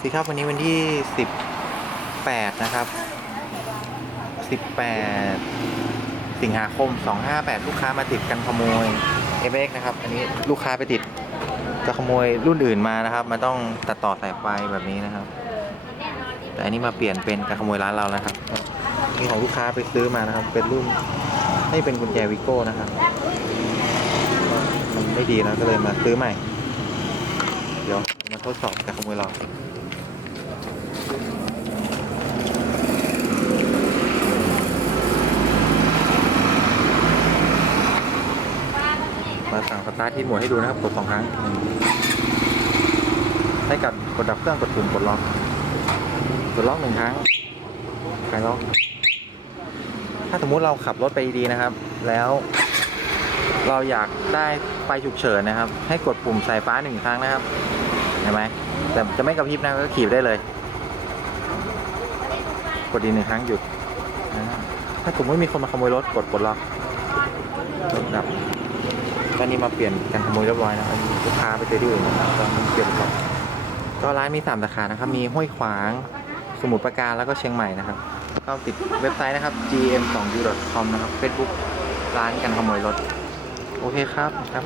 สิครับวันนี้วันที่สิบแปดนะครับสิบแปดสิงหาคมสองห้าแปดลูกค้ามาติดกันขโมยเอฟเอ็กนะครับ อันนี้ลูกค้าไปติดจะขโมยรุ่นอื่นมานะครับมันต้องตัดต่อสายไฟแบบนี้นะครับ แต่อันนี้มาเปลี่ยนเป็นการขโมยร้านเรานะครับนี่ของลูกค้าไปซื้อมานะครับ เป็นรุ่นให้เป็นกุญแจวิโก้นะครับมันไม่ดีนะก็เลยมาซื้อใหม่ เดี๋ยวมาทดสอบการขโมยเรา มาสั่งสตาร์ทที่หมวดให้ดูนะครับกดสองครั้งให้กับกดดับเครื่องกดปุ่มกดล็อกกดล็อกหนึ่งครั้งคลายล็อกถ้าสมมุติเราขับรถไปดีนะครับ แล้วเราอยากได้ไฟฉุกเฉินนะครับ ให้กดปุ่มสายฟ้าหนึ่งครั้งนะครับเห็นไหม แต่จะไม่กระพริบนะก็ขีบได้เลย กดดีหนึ่งครั้งหยุดอ่าถ้าสมมติมีคนมาขโมยรถกดกดล็อกกดดับตอนนี้มาเปลี่ยนการขโมยเรียบร้อยนะครับลูกค้าไปเจอที่อื่นนะครับก็เปลี่ยนก่อนก็ร้านมีสามสาขานะครับ มีห้วยขวาง สมุทรปราการแล้วก็เชียงใหม่นะครับ ก็ติดเว็บไซต์นะครับ gm2u.com นะครับ Facebook ร้านกันขโมยรถ โอเคครับครับ